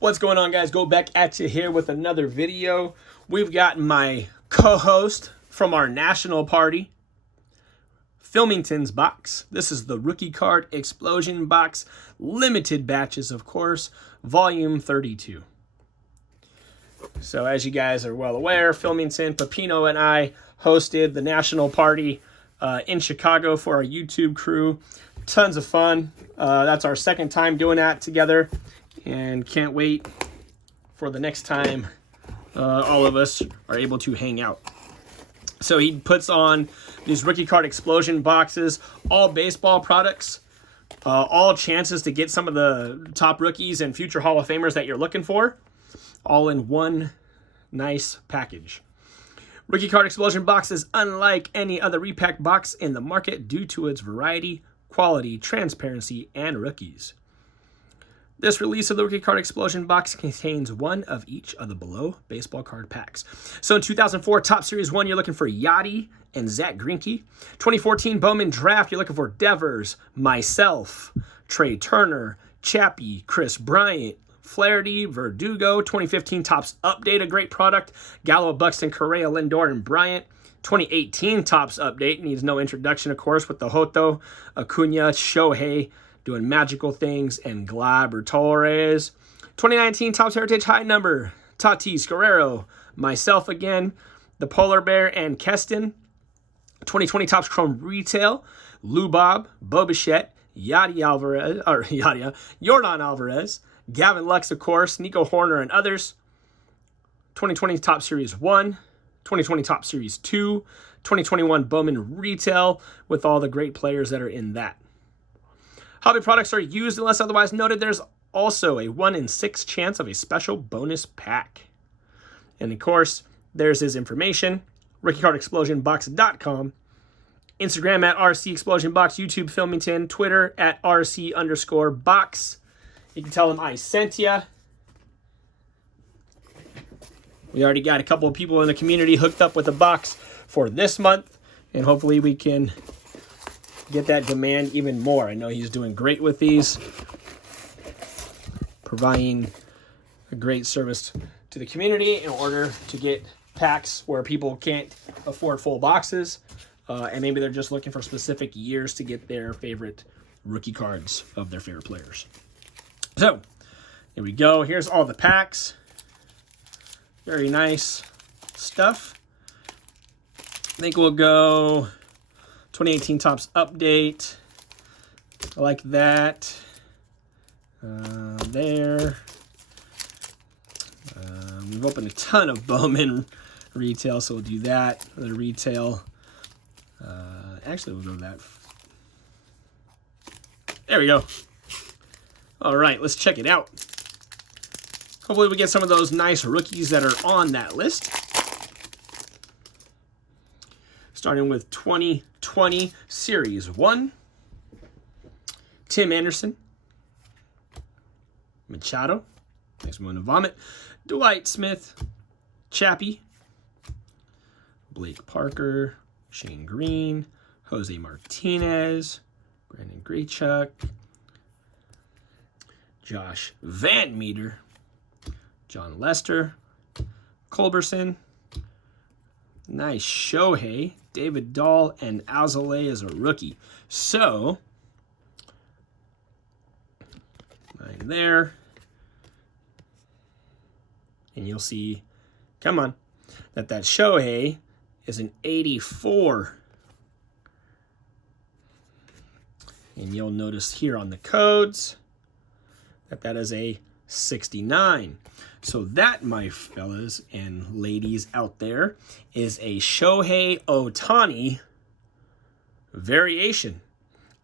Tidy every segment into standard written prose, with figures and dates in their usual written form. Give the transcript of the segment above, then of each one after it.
What's going on, guys? Go back at you here with another video. We've got my co-host from our national party, Filmington's box. This is the rookie card explosion box, limited batches, of course, volume 32. So as you guys are well aware, Filmington, Pepino, and I hosted the national party in Chicago for our YouTube crew. Tons of fun. That's our second time doing that together, and can't wait for the next time all of us are able to hang out. So he puts on these rookie card explosion boxes, all baseball products, all chances to get some of the top rookies and future Hall of Famers that you're looking for, all in one nice package. Rookie card explosion box is unlike any other repack box in the market due to its variety, quality, transparency, and rookies. This release of the Rookie Card Explosion box contains one of each of the below baseball card packs. So in 2004 Top Series 1, you're looking for Yachty and Zach Greinke. 2014 Bowman Draft, you're looking for Devers, myself, Trey Turner, Chappie, Chris Bryant, Flaherty, Verdugo. 2015 Topps Update, a great product. Gallo, Buxton, Correa, Lindor, and Bryant. 2018 Topps Update needs no introduction, of course, with the Hoto, Acuna, Shohei doing magical things, and Gleyber Torres. 2019 Topps Heritage High Number, Tatis, Guerrero, myself again, the Polar Bear, and Keston. 2020 Topps Chrome Retail, Lubob, Bo Bichette, Jordan Alvarez, Gavin Lux, of course, Nico Horner, and others. 2020 Topps Series 1, 2020 Topps Series 2, 2021 Bowman Retail with all the great players that are in that. Hobby products are used unless otherwise noted. There's also a 1 in 6 chance of a special bonus pack. And of course, there's his information, RookieCardExplosionBox.com, Instagram at RCExplosionBox, YouTube Filmington, Twitter at RC_box. You can tell him I sent you. We already got a couple of people in the community hooked up with a box for this month, and hopefully we can get that demand even more. I know he's doing great with these, providing a great service to the community in order to get packs where people can't afford full boxes, and maybe they're just looking for specific years to get their favorite rookie cards of their favorite players. So, here we go. Here's all the packs. Very nice stuff. I think we'll go 2018 Topps Update. I like that. There. We've opened a ton of Bowman Retail, so we'll do that. The retail. Actually, we'll go to that. There we go. All right, let's check it out. Hopefully we get some of those nice rookies that are on that list. Starting with 2020 Series 1. Tim Anderson. Machado. Next one to vomit. Dwight Smith. Chappie. Blake Parker. Shane Green. Jose Martinez. Brandon Grichuk. Josh Van Meter. John Lester. Culberson. Nice Shohei. David Dahl, and Alzolay is a rookie. So, right there. And you'll see, come on, that Shohei is an 84. And you'll notice here on the codes that is a 69. So that, my fellas and ladies out there, is a Shohei Ohtani variation.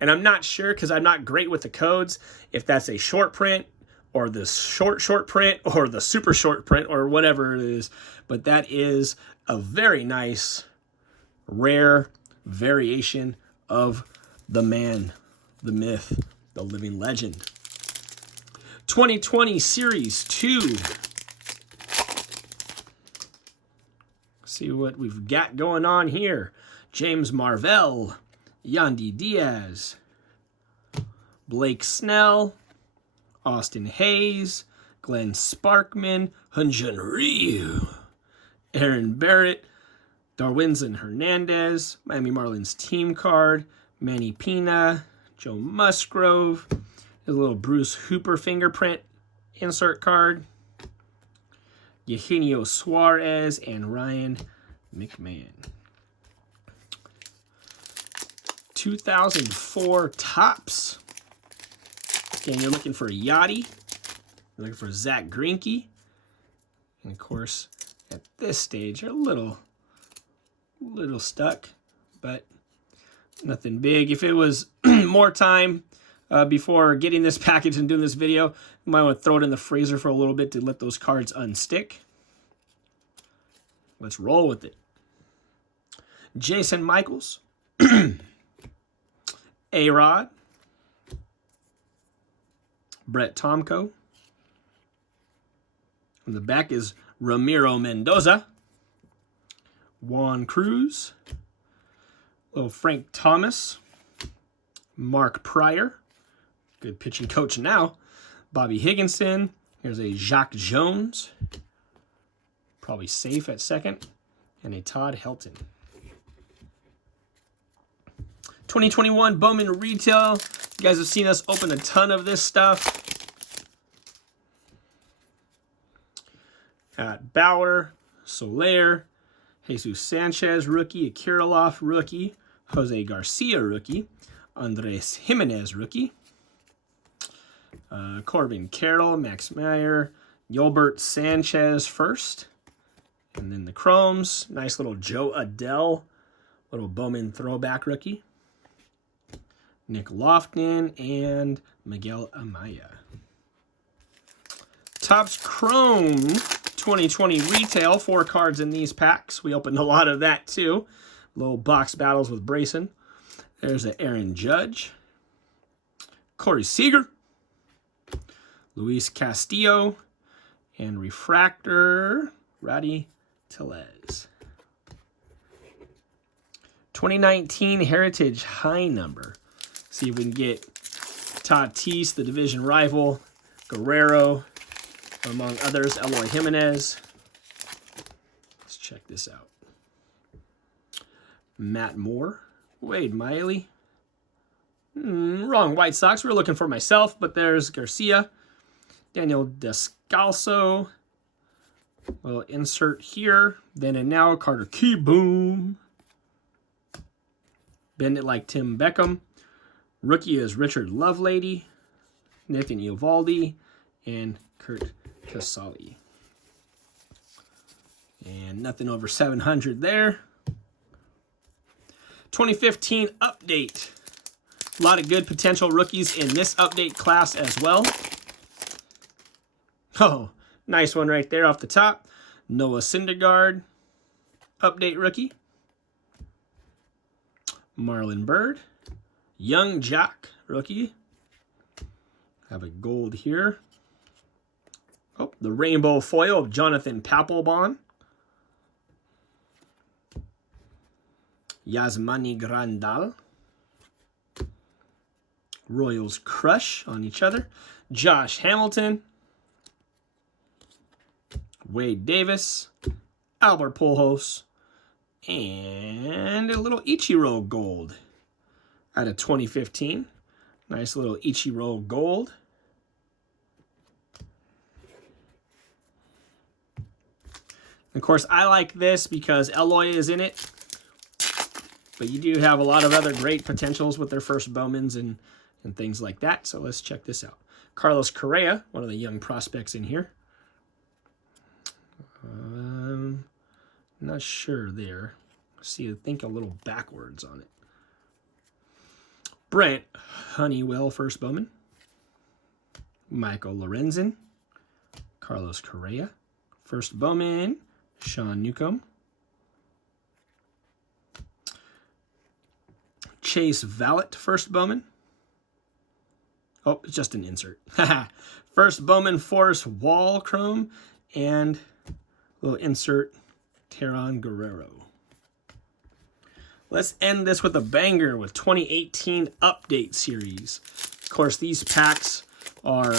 And I'm not sure, because I'm not great with the codes, if that's a short print or the short print or the super short print or whatever it is. But that is a very nice, rare variation of the man, the myth, the living legend. 2020 Series 2. See what we've got going on here. James Marvell, Yandy Diaz, Blake Snell, Austin Hayes, Glenn Sparkman, Hyunjin Ryu, Aaron Barrett, Darwinzon Hernandez, Miami Marlins team card, Manny Pina, Joe Musgrove, a little Bruce Hooper fingerprint insert card, Eugenio Suarez, and Ryan McMahon. 2004 Topps. Again, you're looking for a Yachty. You're looking for Zach Greinke. And of course, at this stage, you're a little stuck, but nothing big. If it was more time before getting this package and doing this video, you might want to throw it in the freezer for a little bit to let those cards unstick. Let's roll with it. Jason Michaels. A-Rod. Brett Tomko. On the back is Ramiro Mendoza. Juan Cruz. Little Frank Thomas. Mark Pryor. Good pitching coach now. Bobby Higginson. Here's a Jacques Jones. Probably safe at second. And a Todd Helton. 2021 Bowman Retail. You guys have seen us open a ton of this stuff. At Bauer, Soler, Jesus Sanchez, rookie, Kirilloff, rookie, Jose Garcia, rookie, Andres Jimenez, rookie, Corbin Carroll, Max Meyer, Yolbert Sanchez first, and then the Chromes. Nice little Joe Adele, little Bowman throwback rookie. Nick Lofton, and Miguel Amaya. Topps Chrome 2020 Retail. 4 cards in these packs. We opened a lot of that too. Little box battles with Brayson. There's an Aaron Judge. Corey Seager. Luis Castillo. And Refractor, Rowdy Tellez. 2019 Heritage High Number. See if we can get Tatis, the division rival, Guerrero, among others, Eloy Jimenez. Let's check this out. Matt Moore, Wade Miley. Wrong White Sox. We're looking for myself, but there's Garcia, Daniel Descalso. Little insert here. Then and now, Carter Kieboom. Bend it like Tim Beckham. Rookie is Richard Lovelady, Nathan Eovaldi, and Kurt Casale. And nothing over 700 there. 2015 update. A lot of good potential rookies in this update class as well. Oh, nice one right there off the top. Noah Syndergaard, update rookie. Marlon Byrd. Young Jack, rookie. Have a gold here. Oh, the rainbow foil of Jonathan Papelbon. Yasmani Grandal. Royals crush on each other. Josh Hamilton. Wade Davis. Albert Pujols. And a little Ichiro gold out of 2015. Nice little Ichiro gold. Of course, I like this because Eloy is in it. But you do have a lot of other great potentials with their first Bowmans and things like that. So let's check this out. Carlos Correa, one of the young prospects in here. Not sure there. See, I think a little backwards on it. Brent Honeywell, first Bowman. Michael Lorenzen. Carlos Correa. First Bowman, Sean Newcomb. Chase Vallett, first Bowman. Oh, it's just an insert. First Bowman, Forrest Wall Chrome. And a little insert, Teran Guerrero. Let's end this with a banger with 2018 Update Series. Of course, these packs are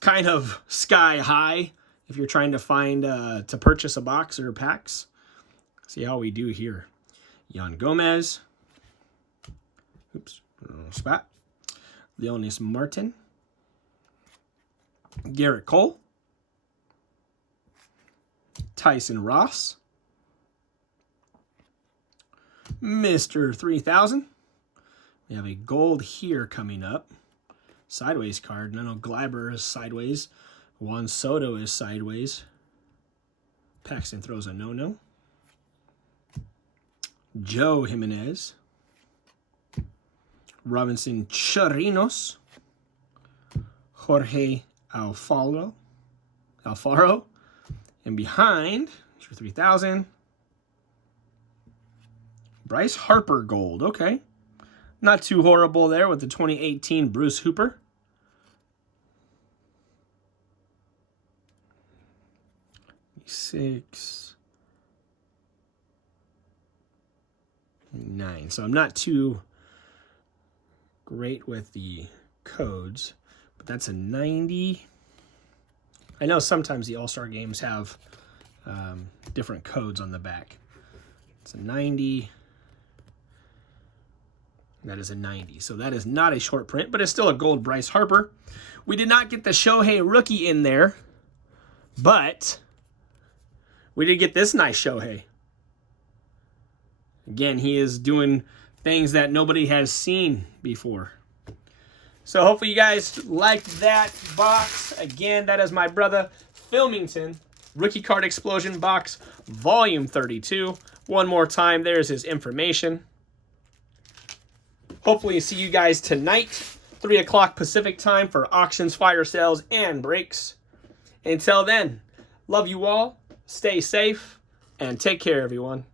kind of sky high if you're trying to find to purchase a box or packs. See how we do here. Yan Gomez. Oops, spot. Leonis Martin. Garrett Cole. Tyson Ross. Mr. 3000. We have a gold here coming up. Sideways card. Nano Gleiber is sideways. Juan Soto is sideways. Paxton throws a no-no. Joe Jimenez. Robinson Chirinos. Jorge Alfaro. And behind, for 3000, Bryce Harper gold. Okay. Not too horrible there with the 2018 Bruce Hooper. Six, 9. So I'm not too great with the codes, but that's a 90. I know sometimes the All-Star games have different codes on the back. It's a 90. That is a 90. So that is not a short print, but it's still a gold Bryce Harper. We did not get the Shohei rookie in there, but we did get this nice Shohei. Again, he is doing things that nobody has seen before. So hopefully you guys liked that box. Again, that is my brother Filmington Rookie Card Explosion box, volume 32. One more time, there's his information. Hopefully see you guys tonight, 3 o'clock Pacific time for auctions, fire sales, and breaks. Until then, love you all, stay safe, and take care, everyone.